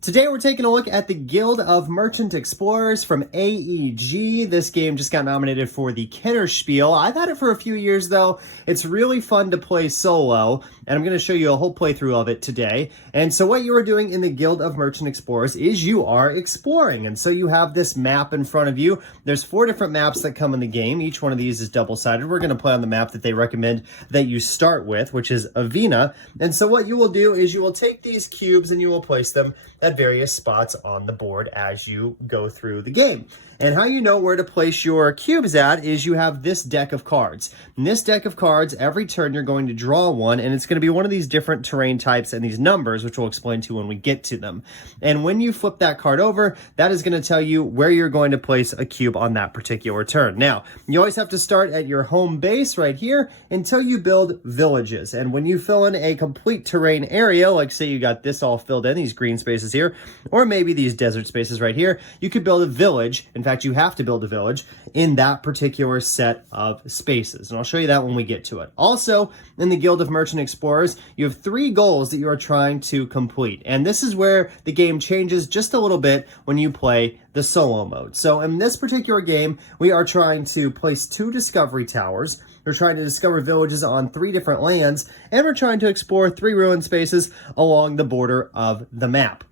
Today we're taking a look at the Guild of Merchant Explorers from AEG. This game just got nominated for the Kennerspiel. I've had it for a few years though. It's really fun to play solo, and I'm going to show you a whole playthrough of it today. And so what you are doing in the Guild of Merchant Explorers is you are exploring. And so you have this map in front of you. There's 4 different maps that come in the game. Each one of these is double-sided. We're going to play on the map that they recommend that you start with, which is Avina. And so what you will do is you will take these cubes and you will place them at various spots on the board as you go through the game. And how you know where to place your cubes at is you have this deck of cards. In this deck of cards, every turn you're going to draw one, and it's going to be one of these different terrain types and these numbers, which we'll explain to you when we get to them. And when you flip that card over, that is going to tell you where you're going to place a cube on that particular turn. Now, you always have to start at your home base right here until you build villages. And when you fill in a complete terrain area, like say you got this all filled in, these green spaces here, or maybe these desert spaces right here, you could build a village. In fact, you have to build a village in that particular set of spaces. And I'll show you that when we get to it. Also, in the Guild of Merchant Explorers, you have 3 goals that you are trying to complete. And this is where the game changes just a little bit when you play the solo mode. So in this particular game, we are trying to place 2 discovery towers. We're trying to discover villages on 3 different lands, and we're trying to explore 3 ruin spaces along the border of the map.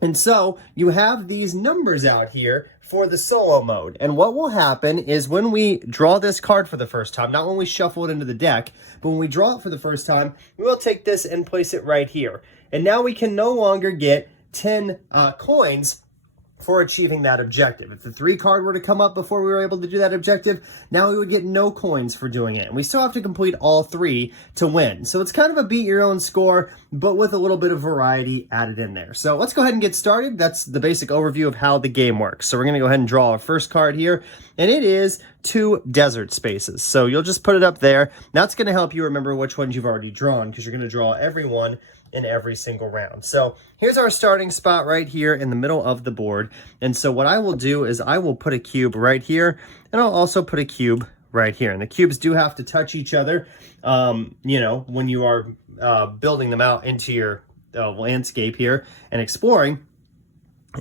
And so you have these numbers out here for the solo mode. And what will happen is when we draw this card for the first time, not when we shuffle it into the deck, but when we draw it for the first time, we will take this and place it right here. And now we can no longer get 10 coins for achieving that objective. If the 3 card were to come up before we were able to do that objective, now we would get no coins for doing it. And we still have to complete all 3 to win. So it's kind of a beat your own score, but with a little bit of variety added in there. So let's go ahead and get started. That's the basic overview of how the game works. So we're going to go ahead and draw our first card here, and it is 2 desert spaces. So you'll just put it up there. That's going to help you remember which ones you've already drawn, because you're going to draw every one in every single round. So here's our starting spot right here in the middle of the board. And so what I will do is I will put a cube right here, and I'll also put a cube right here. And the cubes do have to touch each other, you know, when you are building them out into your landscape here and exploring,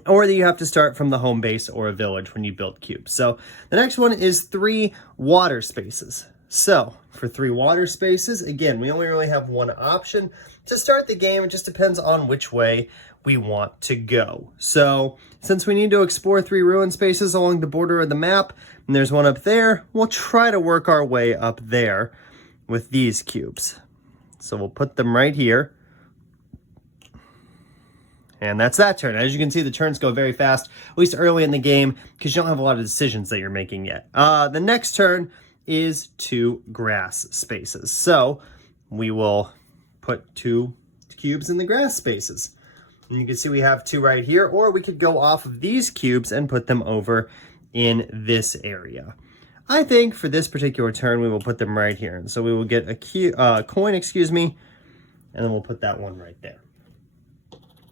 or that you have to start from the home base or a village when you build cubes. So the next one is 3 water spaces. So for 3 water spaces, again, we only really have one option to start the game. It just depends on which way we want to go. So since we need to explore 3 ruin spaces along the border of the map, and there's one up there, we'll try to work our way up there with these cubes. So we'll put them right here. And that's that turn. As you can see, the turns go very fast, at least early in the game, because you don't have a lot of decisions that you're making yet. The next turn is 2 grass spaces. So we will put 2 cubes in the grass spaces. And you can see we have 2 right here, or we could go off of these cubes and put them over in this area. I think for this particular turn, we will put them right here. And so we will get a coin, excuse me, and then we'll put that one right there.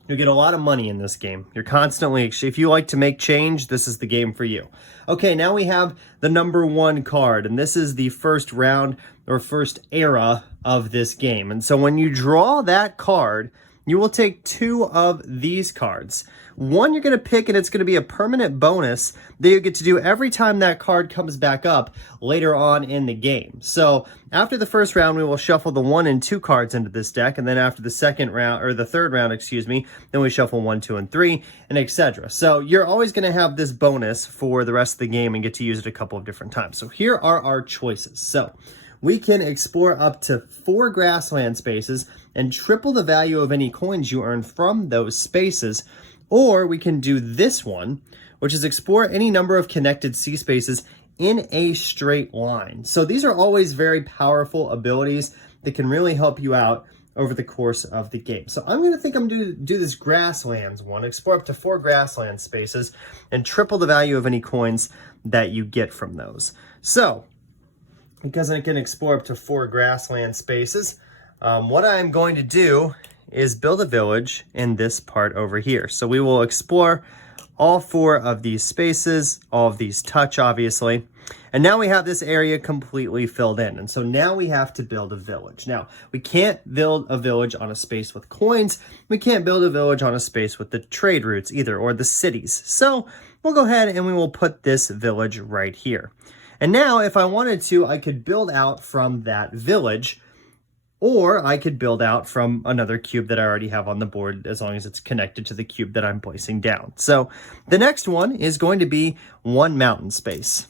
You'll get a lot of money in this game. You're constantly, if you like to make change, this is the game for you. Okay, now we have the number 1 card, and this is the first round or first era of this game. And so when you draw that card, you will take 2 of these cards. One you're going to pick, and it's going to be a permanent bonus that you get to do every time that card comes back up later on in the game. So after the first round, we will shuffle the 1 and 2 cards into this deck, and then after the second round, or the third round, excuse me, then we shuffle 1, 2, and 3, and etc. So you're always going to have this bonus for the rest of the game and get to use it a couple of different times. So here are our choices. So we can explore up to 4 grassland spaces and triple the value of any coins you earn from those spaces. Or we can do this one, which is explore any number of connected sea spaces in a straight line. So these are always very powerful abilities that can really help you out over the course of the game. So I'm going to do this grasslands one, explore up to 4 grassland spaces and triple the value of any coins that you get from those. So because I can explore up to 4 grassland spaces, what I'm going to do is build a village in this part over here. So we will explore all 4 of these spaces, all of these touch, obviously, And now we have this area completely filled in. And so now we have to build a village. Now, we can't build a village on a space with coins. We can't build a village on a space with the trade routes either, or the cities. So we'll go ahead and we will put this village right here. And now if I wanted to, I could build out from that village, or I could build out from another cube that I already have on the board, as long as it's connected to the cube that I'm placing down. So the next one is going to be one mountain space.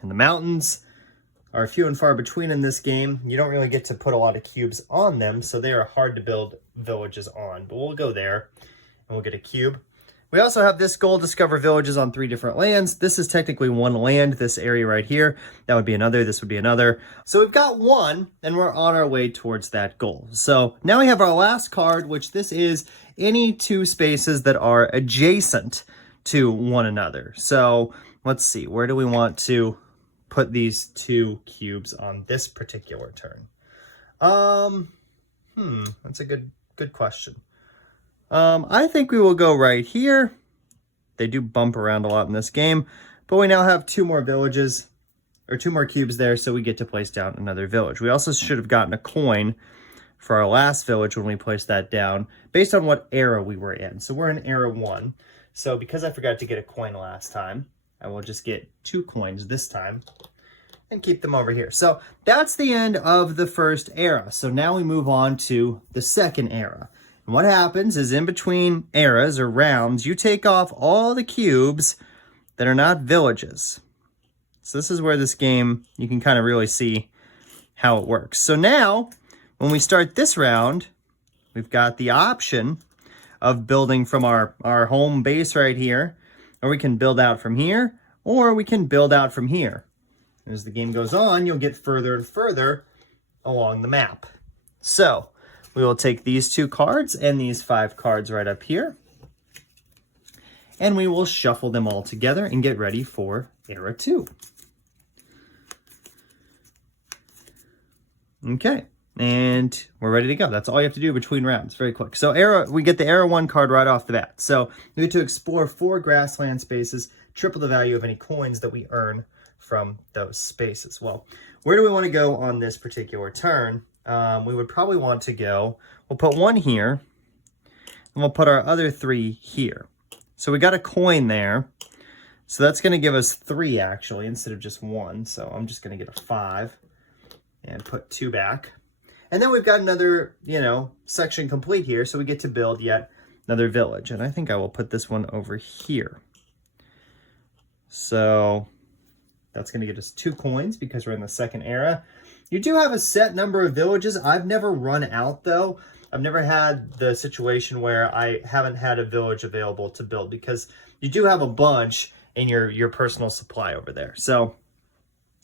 And the mountains are few and far between in this game. You don't really get to put a lot of cubes on them, so they are hard to build villages on. But we'll go there and we'll get a cube. We also have this goal, discover villages on 3 different lands. This is technically one land, this area right here. That would be another, this would be another. So we've got one, and we're on our way towards that goal. So now we have our last card, which this is any 2 spaces that are adjacent to one another. So let's see, where do we want to put these 2 cubes on this particular turn? That's a good question. I think we will go right here. They do bump around a lot in this game, but we now have 2 more villages, or 2 more cubes there, so we get to place down another village. We also should have gotten a coin for our last village when we placed that down, based on what era we were in. So we're in era 1. So because I forgot to get a coin last time, I will just get 2 coins this time and keep them over here. So that's the end of the first era. So now we move on to the second era. And what happens is in between eras or rounds, you take off all the cubes that are not villages. So this is where this game, you can kind of really see how it works. So now, when we start this round, we've got the option of building from our home base right here, or we can build out from here, or we can build out from here. As the game goes on, you'll get further and further along the map. So we will take these 2 cards and these 5 cards right up here, and we will shuffle them all together and get ready for Era 2. Okay, and we're ready to go. That's all you have to do between rounds, very quick. So we get the Era 1 card right off the bat. So we get to explore 4 grassland spaces, triple the value of any coins that we earn from those spaces. Well, where do we want to go on this particular turn? We would probably want to go, we'll put 1 here, and we'll put our other 3 here. So we got a coin there. So that's going to give us 3 actually, instead of just 1. So I'm just going to get a 5 and put 2 back. And then we've got another, section complete here. So we get to build yet another village. And I think I will put this one over here. So that's going to get us 2 coins because we're in the second era. You do have a set number of villages. I've never run out, though. I've never had the situation where I haven't had a village available to build, because you do have a bunch in your personal supply over there. So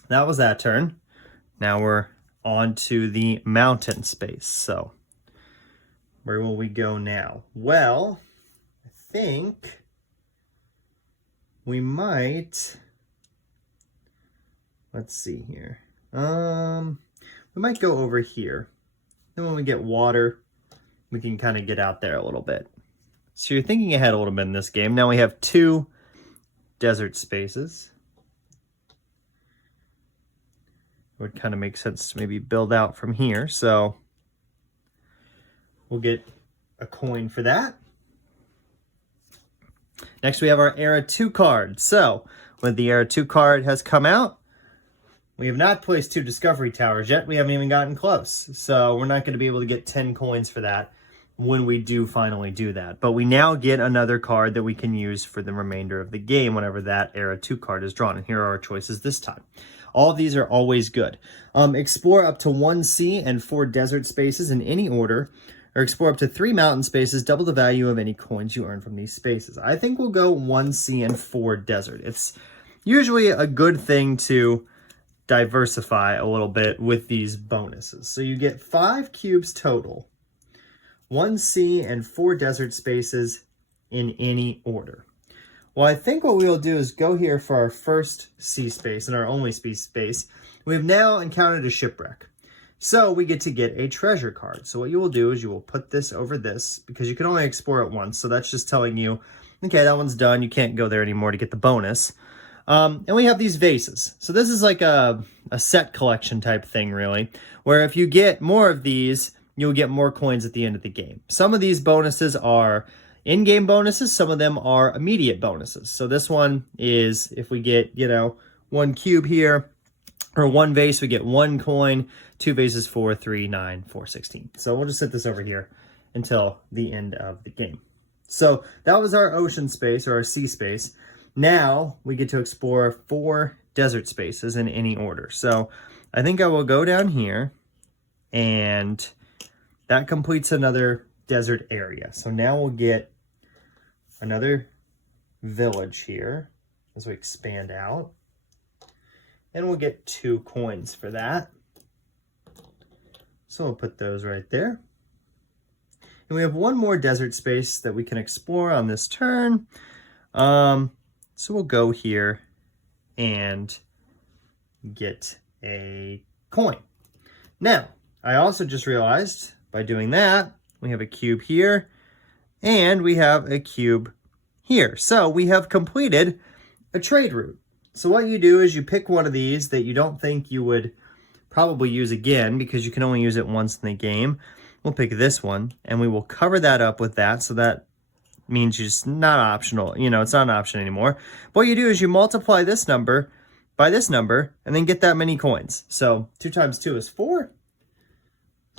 that was that turn. Now we're on to the mountain space. So where will we go now? Well, I think we might... Let's see here. We might go over here. Then when we get water, we can kind of get out there a little bit. So you're thinking ahead a little bit in this game. Now we have 2 desert spaces. It would kind of make sense to maybe build out from here. So we'll get a coin for that. Next we have our Era 2 card. So when the Era 2 card has come out, we have not placed 2 discovery towers yet. We haven't even gotten close. So we're not going to be able to get 10 coins for that when we do finally do that. But we now get another card that we can use for the remainder of the game whenever that Era 2 card is drawn. And here are our choices this time. All of these are always good. Explore up to 1 sea and 4 desert spaces in any order, or explore up to 3 mountain spaces, double the value of any coins you earn from these spaces. I think we'll go 1 sea and 4 desert. It's usually a good thing to diversify a little bit with these bonuses. So you get 5 cubes total, 1 sea and 4 desert spaces in any order. Well, I think what we will do is go here for our first sea space and our only sea space. We've now encountered a shipwreck. So we get to get a treasure card. So what you will do is you will put this over this, because you can only explore it once. So that's just telling you, okay, that one's done. You can't go there anymore to get the bonus. And we have these vases. So this is like a set collection type thing, really, where if you get more of these, you'll get more coins at the end of the game. Some of these bonuses are in-game bonuses. Some of them are immediate bonuses. So this one is if we get, you know, 1 cube here, or 1 vase, we get 1 coin. 2 vases, 4, 3, 9, 4, 16. So we'll just set this over here until the end of the game. So that was our ocean space, or our sea space. Now we get to explore 4 desert spaces in any order. So I think I will go down here, and that completes another desert area. So now we'll get another village here as we expand out. And we'll get 2 coins for that. So we'll put those right there. And we have 1 more desert space that we can explore on this turn. So we'll go here and get a coin. Now, I also just realized by doing that, we have a cube here and we have a cube here. So we have completed a trade route. So what you do is you pick one of these that you don't think you would probably use again because you can only use it once in the game. We'll pick this one and we will cover that up with that. So that means it's not optional. You know, it's not an option anymore. What you do is you multiply this number by this number and then get that many coins. So 2 times 2 is 4.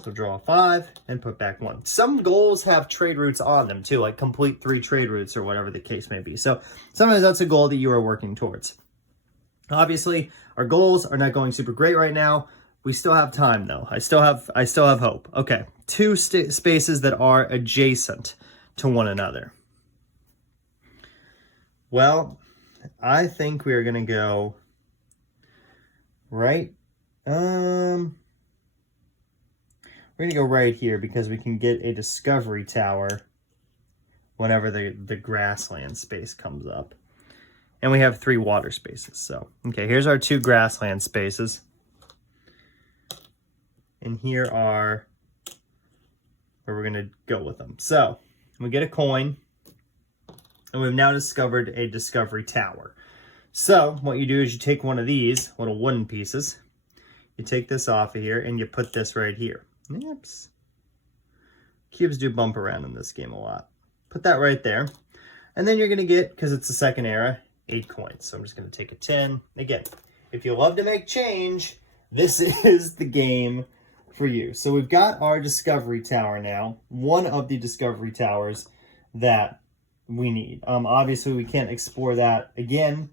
So draw 5 and put back 1. Some goals have trade routes on them too, like complete 3 trade routes or whatever the case may be. So sometimes that's a goal that you are working towards. Obviously, our goals are not going super great right now. We still have time though. I still have hope. Okay, 2 spaces that are adjacent to one another. Well, I think we are going to go right. We're going to go right here because we can get a discovery tower whenever the grassland space comes up. And we have 3 water spaces. So, okay, here's our 2 grassland spaces. And here are where we're going to go with them. So, we get a coin. And we've now discovered a discovery tower. So, what you do is you take one of these little wooden pieces. You take this off of here and you put this right here. Oops. Cubes do bump around in this game a lot. Put that right there. And then you're going to get, because it's the second era, 8 coins. So I'm just going to take a 10. Again, if you love to make change, this is the game for you. So we've got our discovery tower now. One of the discovery towers that we need. Obviously, we can't explore that again.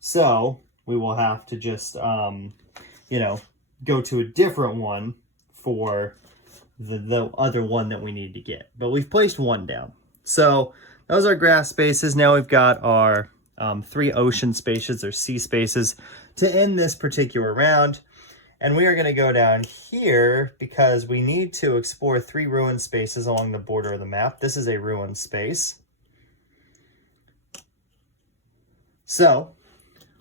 So we will have to just, you know, go to a different one for the other one that we need to get. But we've placed 1 down. So those are grass spaces. Now we've got our 3 ocean spaces or sea spaces to end this particular round. And we are going to go down here because we need to explore 3 ruin spaces along the border of the map. This is a ruin space. So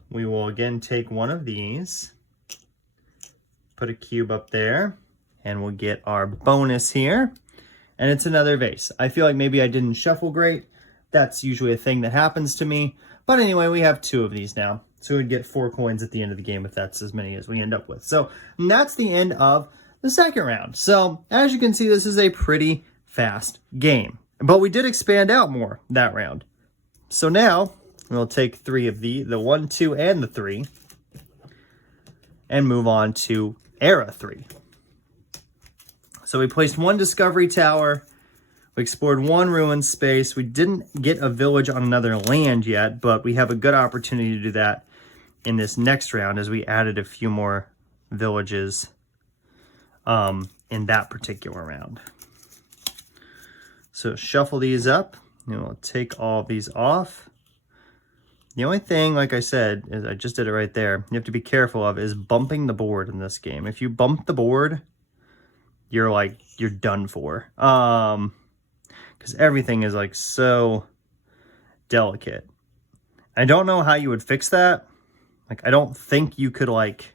we will again take one of these, put a cube up there, and we'll get our bonus here. And it's another vase. I feel like maybe I didn't shuffle great. That's usually a thing that happens to me. But anyway, we have 2 of these now. So we'd get 4 coins at the end of the game if that's as many as we end up with. So that's the end of the second round. So as you can see, this is a pretty fast game. But we did expand out more that round. So now we'll take 3 of the 1, 2, and the 3 and move on to Era 3. So we placed 1 discovery tower. We explored 1 ruin space. We didn't get a village on another land yet, but we have a good opportunity to do that in this next round as we added a few more villages in that particular round. So shuffle these up, and we'll take all of these off. The only thing, like I said, is I just did it right there, you have to be careful of is bumping the board in this game. If you bump the board, you're done for. Because everything is like so delicate. I don't know how you would fix that. Like, I don't think you could like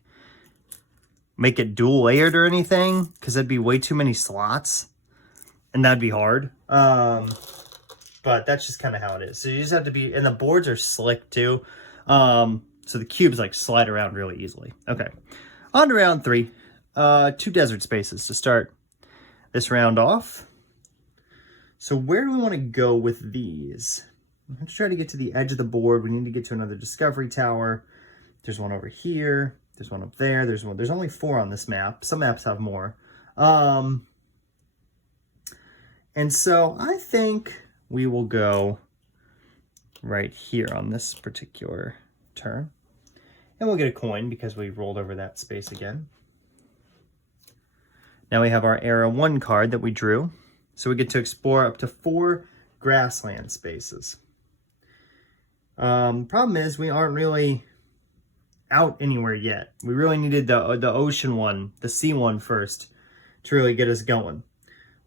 make it dual layered or anything, because that'd be way too many slots and that'd be hard. But that's just kind of how it is. So you just have to be, and the boards are slick too. So So the cubes like slide around really easily. Okay, on to round 3. 2 desert spaces to start this round off. So where do we want to go with these? Let's try to get to the edge of the board. We need to get to another discovery tower. There's one over here. There's one up there. There's one. There's only 4 on this map. Some maps have more. And so I think we will go right here on this particular turn. And we'll get a coin because we rolled over that space again. Now we have our Era 1 card that we drew. So we get to explore up to 4 grassland spaces. Problem is we aren't really out anywhere yet. We really needed the ocean one, the sea one first to really get us going.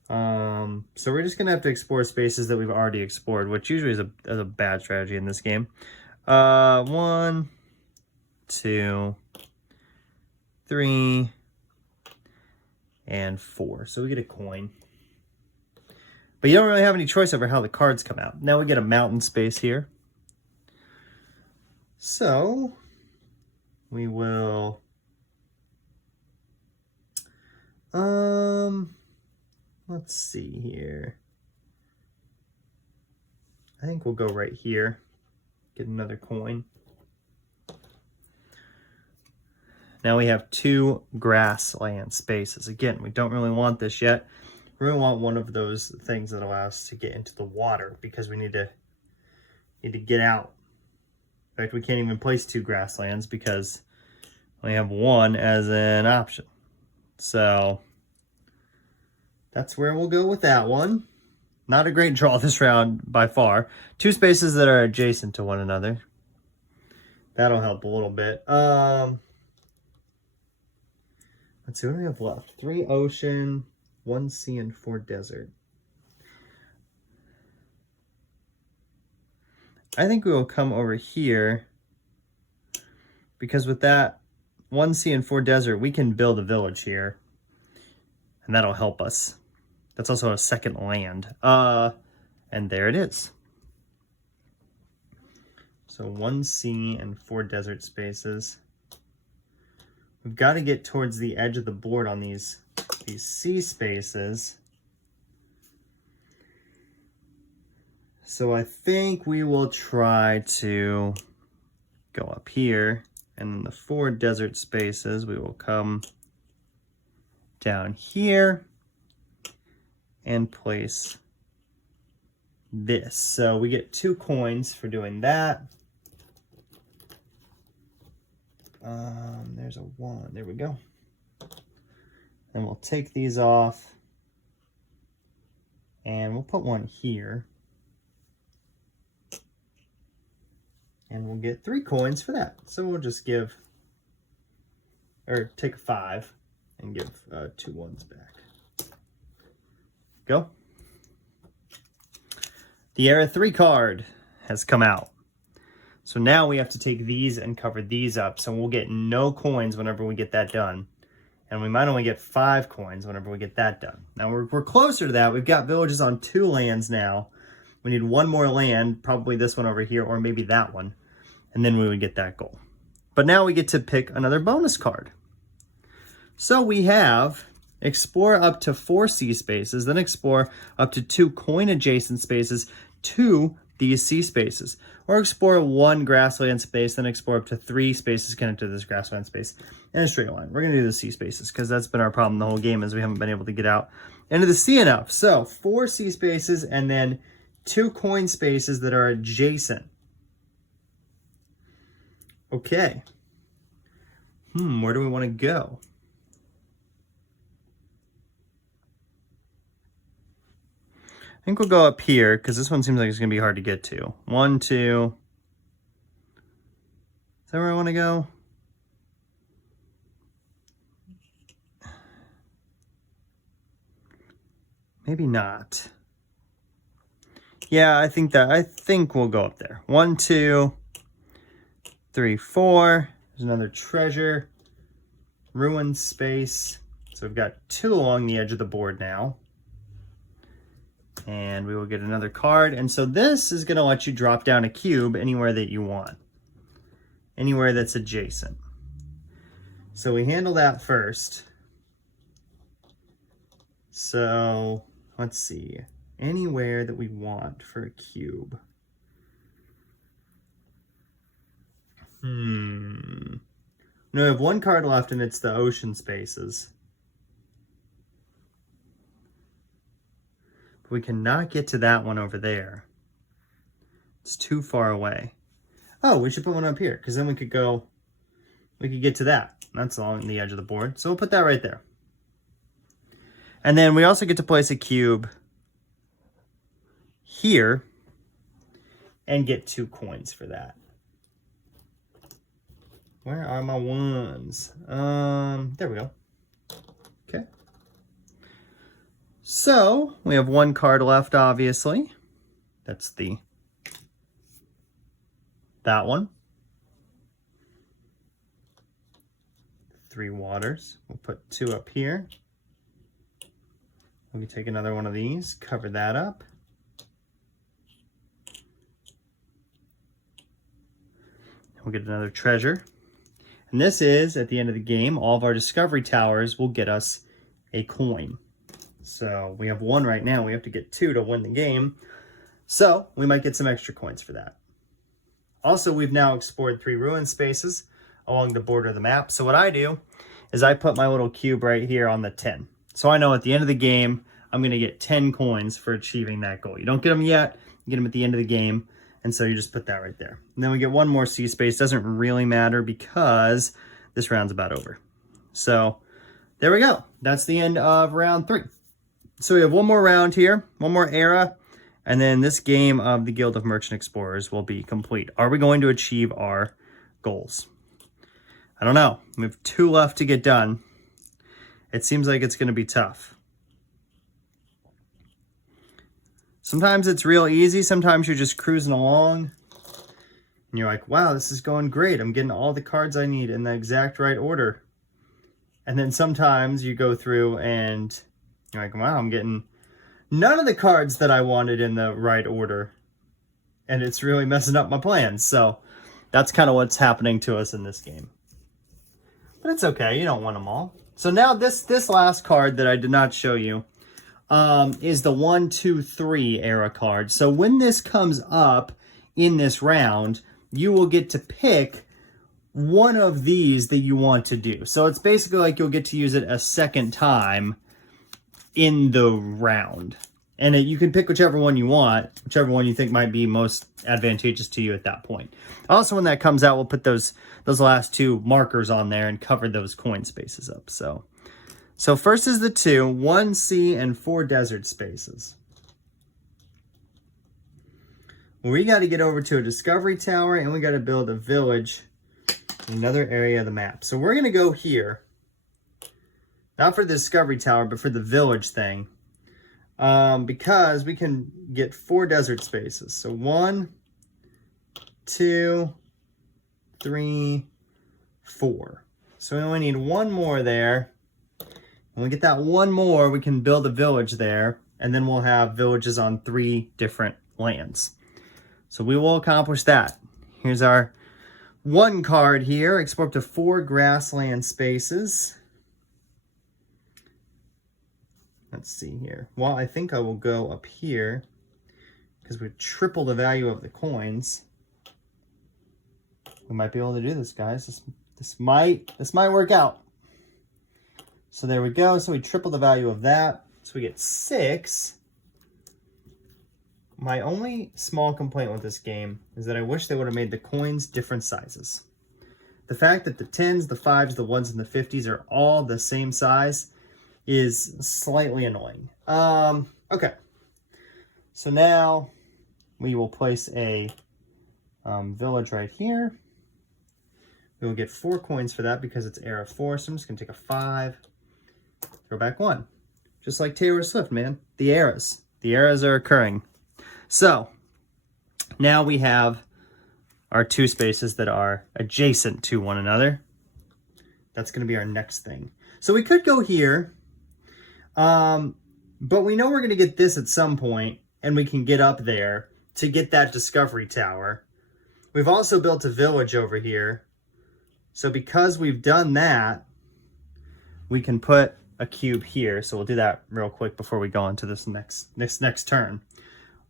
So we're just gonna have to explore spaces that we've already explored, which usually is a bad strategy in this game. 1, 2, 3, and 4. So we get a coin. But you don't really have any choice over how the cards come out. Now we get a mountain space here. So we will let's see here. I think we'll go right here. Get another coin. Now we have 2 grassland spaces. Again, we don't really want this yet. We really want one of those things that allow us to get into the water because we need to get out. In fact, we can't even place 2 grasslands because we have 1 as an option. So that's where we'll go with that one. Not a great draw this round by far. 2 spaces that are adjacent to one another. That'll help a little bit. Let's see, what do we have left? 3 ocean, 1 sea, and 4 desert. I think we will come over here because with that 1 sea and 4 desert, we can build a village here and that'll help us. That's also a second land. And there it is. So 1 sea and 4 desert spaces. We've got to get towards the edge of the board on these sea spaces. So I think we will try to go up here, and in the 4 desert spaces, we will come down here and place this. So we get 2 coins for doing that. There's a 1, there we go. And we'll take these off and we'll put 1 here. And we'll get 3 coins for that. So we'll just give, or take a 5 and give 2 1s back. Go. The Era 3 card has come out. So now we have to take these and cover these up. So we'll get no coins whenever we get that done. And we might only get 5 coins whenever we get that done. Now we're closer to that. We've got villages on 2 lands now. We need 1 more land, probably this one over here, or maybe that one. And then we would get that goal. But now we get to pick another bonus card. So we have explore up to 4 sea spaces, then explore up to 2 coin adjacent spaces to these sea spaces. Or explore 1 grassland space, then explore up to 3 spaces connected to this grassland space in a straight line. We're going to do the sea spaces because that's been our problem the whole game is we haven't been able to get out into the sea enough. So 4 sea spaces and then 2 coin spaces that are adjacent. Okay. Where do we want to go? I think we'll go up here because this one seems like it's going to be hard to get to. 1, 2. Is that where I want to go? Maybe not. Yeah, I think we'll go up there. 1, 2, 3, 4. There's another treasure. Ruin space. So we've got 2 along the edge of the board now. And we will get another card. And so this is going to let you drop down a cube anywhere that you want. anywhere that's adjacent. So we handle that first. So let's see, anywhere that we want for a cube. No, we have one card left and it's the ocean spaces. But we cannot get to that one over there. It's too far away. Oh, we should put one up here because then we could get to that. That's along the edge of the board. So we'll put that right there. And then we also get to place a cube here and get 2 coins for that. Where are my ones? There we go. Okay. So we have 1 card left, obviously. That's that one. 3 waters. We'll put 2 up here. We can take another one of these, cover that up. We'll get another treasure. And this is, at the end of the game, all of our discovery towers will get us a coin. So we have 1 right now. We have to get 2 to win the game. So we might get some extra coins for that. Also, we've now explored 3 ruin spaces along the border of the map. So what I do is I put my little cube right here on the 10. So I know at the end of the game, I'm going to get 10 coins for achieving that goal. You don't get them yet. You get them at the end of the game. And so you just put that right there. And then we get 1 more sea space. Doesn't really matter because this round's about over. So there we go. That's the end of round 3. So we have 1 more round here, 1 more era. And then this game of the Guild of Merchant Explorers will be complete. Are we going to achieve our goals? I don't know. We have 2 left to get done. It seems like it's going to be tough. Sometimes it's real easy. Sometimes you're just cruising along. And you're like, wow, this is going great. I'm getting all the cards I need in the exact right order. And then sometimes you go through and you're like, wow, I'm getting none of the cards that I wanted in the right order. And it's really messing up my plans. So that's kind of what's happening to us in this game. But it's okay. You don't want them all. So now this last card that I did not show you is the 1, 2, 3 era card. So when this comes up in this round, you will get to pick one of these that you want to do. So it's basically like you'll get to use it a second time in the round. And you can pick whichever one you want, whichever one you think might be most advantageous to you at that point. Also, when that comes out, we'll put those last 2 markers on there and cover those coin spaces up. So first is the 2, 1 sea and 4 desert spaces. We got to get over to a discovery tower and we got to build a village in another area of the map. So we're going to go here, not for the discovery tower, but for the village thing. Because we can get 4 desert spaces. So 1, 2, 3, 4. So we only need 1 more there. When we get that 1 more, we can build a village there. And then we'll have villages on 3 different lands. So we will accomplish that. Here's our 1 card here. Explore up to 4 grassland spaces. Let's see here. Well, I think I will go up here because we triple the value of the coins. We might be able to do this, guys. This might work out. So there we go. So we triple the value of that. So we get 6. My only small complaint with this game is that I wish they would have made the coins different sizes. The fact that the 10s, the 5s, the 1s, and the 50s are all the same size is slightly annoying. Okay. So now we will place a village right here. We will get 4 coins for that because it's era 4. So I'm just going to take a 5, throw back 1. Just like Taylor Swift, man. The eras are occurring. So now we have our 2 spaces that are adjacent to one another. That's going to be our next thing. So we could go here, but we know we're going to get this at some point, and we can get up there to get that discovery tower. We've also built a village over here. So because we've done that, we can put a cube here. So we'll do that real quick before we go on to this next turn.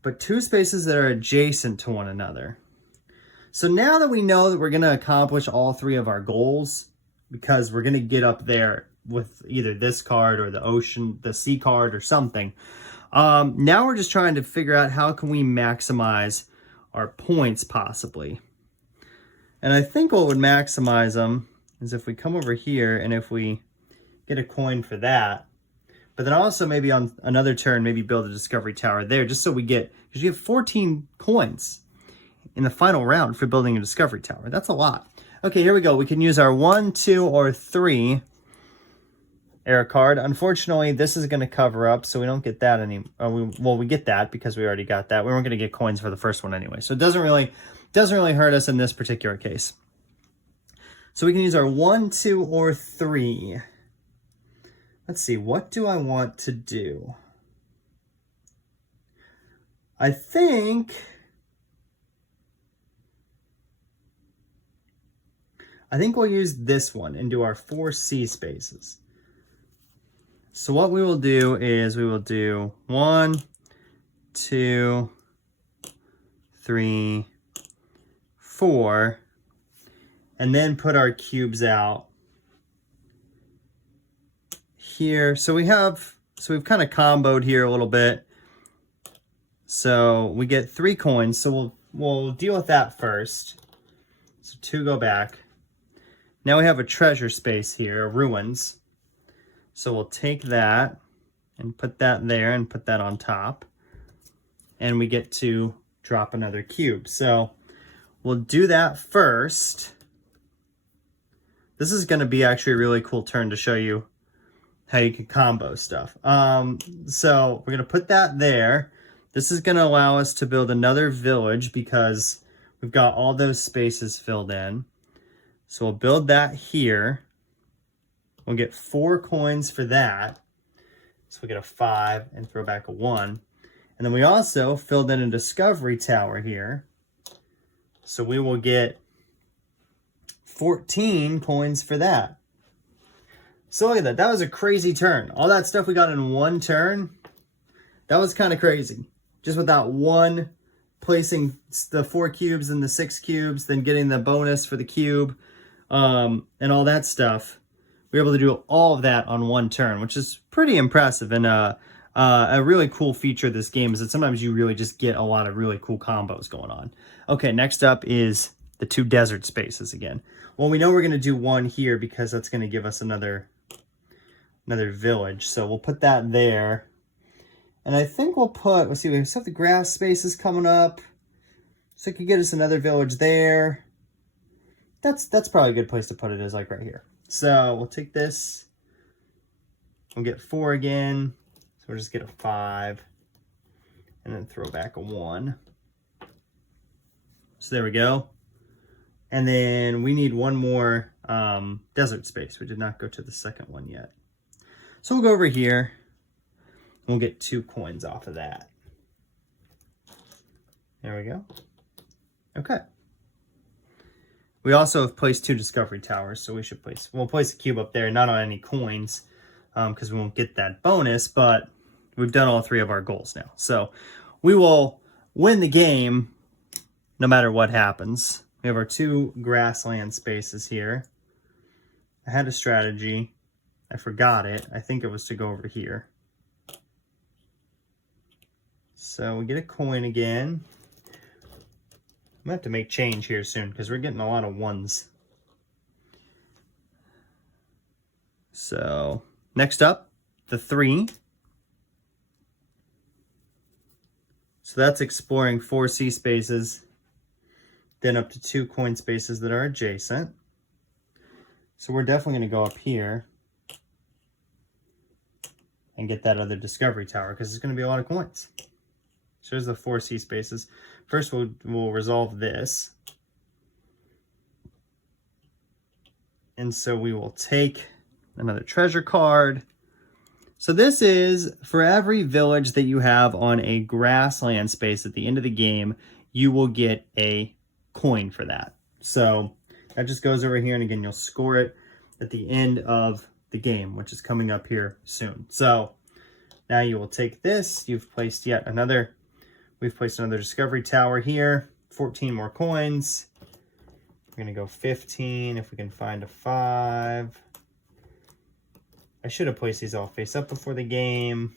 But 2 spaces that are adjacent to one another. So now that we know that we're going to accomplish all 3 of our goals, because we're going to get up there with either this card or the sea card or something, now we're just trying to figure out how can we maximize our points possibly. And I think what would maximize them is if we come over here and if we get a coin for that, but then also maybe on another turn, maybe build a discovery tower there, just so we get, because you have 14 coins in the final round for building a discovery tower. That's a lot. Okay, here we go. We can use our 1, 2, or 3 error card. Unfortunately, this is going to cover up, so we don't get that we get that because we already got that. We weren't going to get coins for the first one anyway, so it doesn't really hurt us in this particular case. So we can use our 1, 2, or 3. Let's see, what do I want to do? I think we'll use this one and do our 4 C spaces. So what we will do is we will do 1, 2, 3, 4, and then put our cubes out here. So we've kind of comboed here a little bit. So we get 3 coins. So we'll deal with that first. So 2 go back. Now we have a treasure space here, ruins. So we'll take that and put that there and put that on top. And we get to drop another cube. So we'll do that first. This is going to be actually a really cool turn to show you how you can combo stuff. So we're going to put that there. This is going to allow us to build another village because we've got all those spaces filled in. So we'll build that here. We'll get 4 coins for that. So we'll get a 5 and throw back a 1. And then we also filled in a discovery tower here. So we will get 14 coins for that. So look at that. That was a crazy turn. All that stuff we got in one turn, that was kind of crazy. Just without one placing the 4 cubes and the 6 cubes, then getting the bonus for the cube, and all that stuff. We were able to do all of that on one turn, which is pretty impressive. And a really cool feature of this game is that sometimes you really just get a lot of really cool combos going on. Okay, next up is the 2 desert spaces again. Well, we know we're going to do one here because that's going to give us another village. So we'll put that there. And I think we'll put, let's see, we have the grass spaces coming up. So it could get us another village there. That's probably a good place to put it, is like right here. So we'll take this. We'll get 4 again. So we'll just get a 5. And then throw back a 1. So there we go. And then we need one more desert space. We did not go to the second one yet. So we'll go over here. We'll get 2 coins off of that. There we go. Okay. We also have placed 2 discovery towers, so we'll place a cube up there, not on any coins, because we won't get that bonus, but we've done all 3 of our goals now. So we will win the game no matter what happens. We have our 2 grassland spaces here. I had a strategy. I forgot it. I think it was to go over here. So we get a coin again. I'm going to have to make change here soon because we're getting a lot of 1s. So next up, the 3. So that's exploring 4 C spaces, then up to 2 coin spaces that are adjacent. So we're definitely going to go up here and get that other discovery tower because it's going to be a lot of coins. So there's the 4 C spaces. First, we'll resolve this. And so we will take another treasure card. So this is for every village that you have on a grassland space at the end of the game, you will get a coin for that. So that just goes over here, and again, you'll score it at the end of the game, which is coming up here soon. So now you will take this. We've placed another discovery tower here. 14 more coins. We're going to go 15 if we can find a 5. I should have placed these all face up before the game.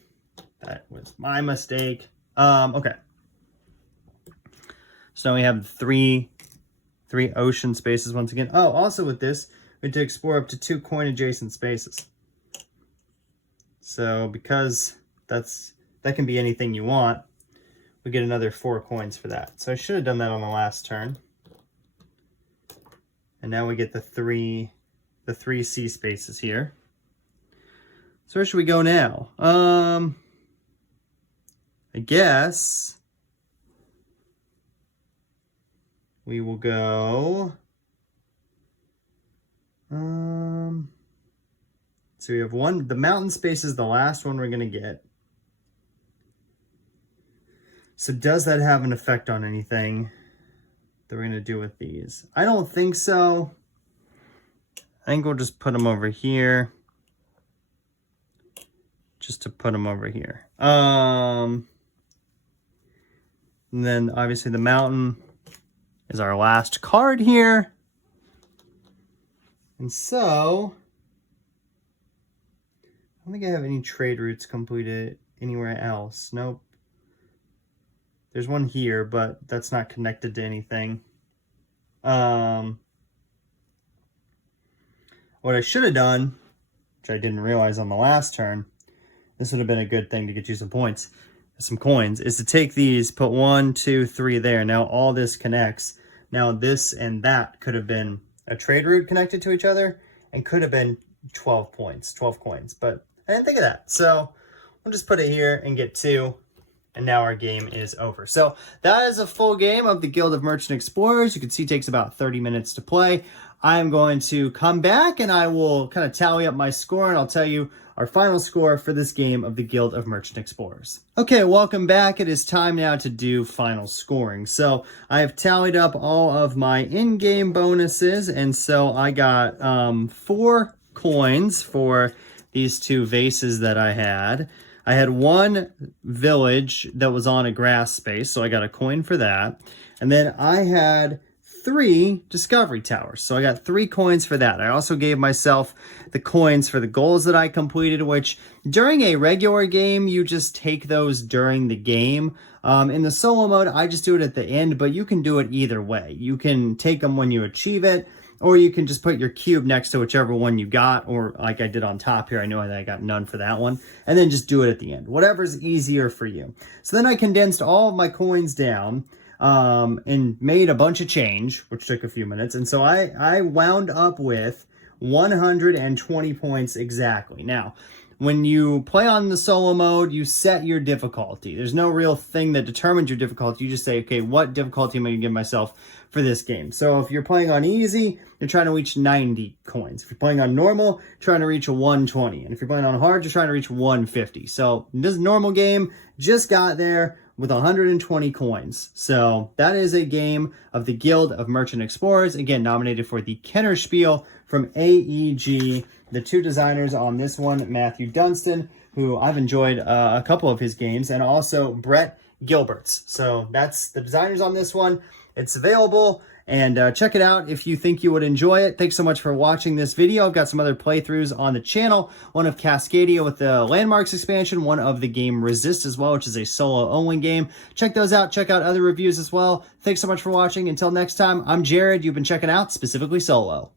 That was my mistake. Okay. So now we have three ocean spaces once again. Oh, also with this, we had to explore up to 2 coin adjacent spaces. So because that can be anything you want, we get another 4 coins for that. So I should have done that on the last turn. And now we get the three sea spaces here. So where should we go now? I guess we will go. So we have the mountain space is the last one we're gonna get. So does that have an effect on anything that we're gonna do with these? I don't think so. I think we'll just put them over here. Just to put them over here. And then obviously the mountain is our last card here. And so, I don't think I have any trade routes completed anywhere else. Nope. There's one here, but that's not connected to anything. What I should have done, which I didn't realize on the last turn, this would have been a good thing to get you some points, some coins, is to take these, put 1, 2, 3 there. Now all this connects. Now this and that could have been a trade route connected to each other and could have been 12 points, 12 coins, but I didn't think of that. So we'll just put it here and get 2, and now our game is over. So that is a full game of the Guild of Merchant Explorers. You can see it takes about 30 minutes to play. I am going to come back and I will kind of tally up my score, and I'll tell you our final score for this game of the Guild of Merchant Explorers. Okay, welcome back. It is time now to do final scoring. So I have tallied up all of my in-game bonuses, and so I got 4 coins for these 2 vases that I had. I had 1 village that was on a grass space, so I got a coin for that. And then I had 3 discovery towers, so I got 3 coins for that. I also gave myself the coins for the goals that I completed, which during a regular game, you just take those during the game. In the solo mode, I just do it at the end, but you can do it either way. You can take them when you achieve it, or you can just put your cube next to whichever one you got, or like I did on top here, I know that I got none for that one, and then just do it at the end. Whatever's easier for you. So then I condensed all of my coins down, and made a bunch of change, which took a few minutes. And so I wound up with 120 points exactly. Now, when you play on the solo mode, you set your difficulty. There's no real thing that determines your difficulty. You just say, okay, what difficulty am I going to give myself for this game? So if you're playing on easy, you're trying to reach 90 coins. If you're playing on normal, you're trying to reach a 120. And if you're playing on hard, you're trying to reach 150. So this normal game just got there with 120 coins. So that is a game of the Guild of Merchant Explorers. Again, nominated for the Kennerspiel from AEG. The 2 designers on this one, Matthew Dunstan, who I've enjoyed a couple of his games, and also Brett Gilberts. So that's the designers on this one. It's available, and check it out if you think you would enjoy it. Thanks so much for watching this video. I've got some other playthroughs on the channel. One of Cascadia with the Landmarks expansion, one of the game Resist as well, which is a solo-only game. Check those out. Check out other reviews as well. Thanks so much for watching. Until next time, I'm Jared. You've been checking out Specifically Solo.